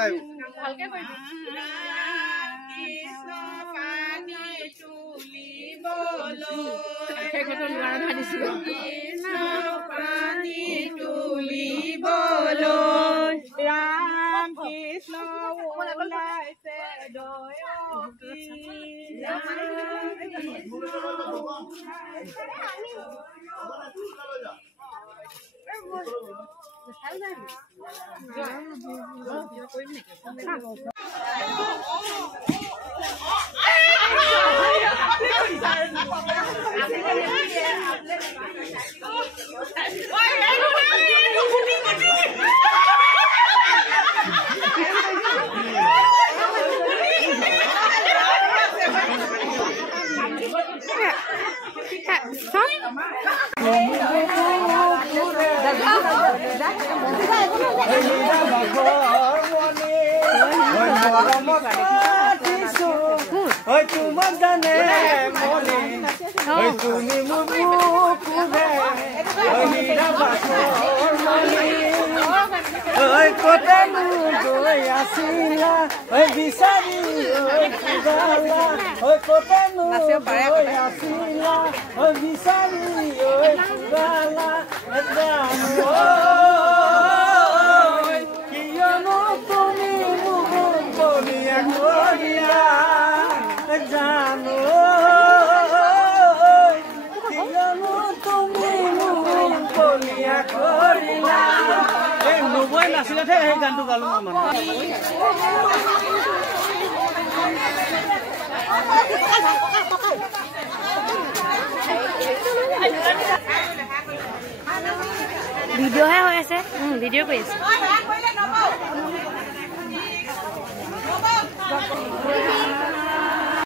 ভালকে কইবি কৃষ্ণ পানী তুলিবলৈ হেগটো নোৱাৰা ভানিছিল কৃষ্ণ পানী তুলিবলৈ ৰাম কৃষ্ণ ওলাইছে দয়কি Oi tu mandane mone oi tu ni mubu kude oi hira baso mone oi kotanu goi asila oi bisari oi kudala oi kotanu goi asila oi bisari oi kudala edanu oi kiyono tumi mubu kolia kolia জানো কিয়নো তুমি মোক কলিয়া কৰিলা এই নবৈ নাছিলতে এই গানটো গালো মই video হে হৈ আছে ভিডিও কৰি আছে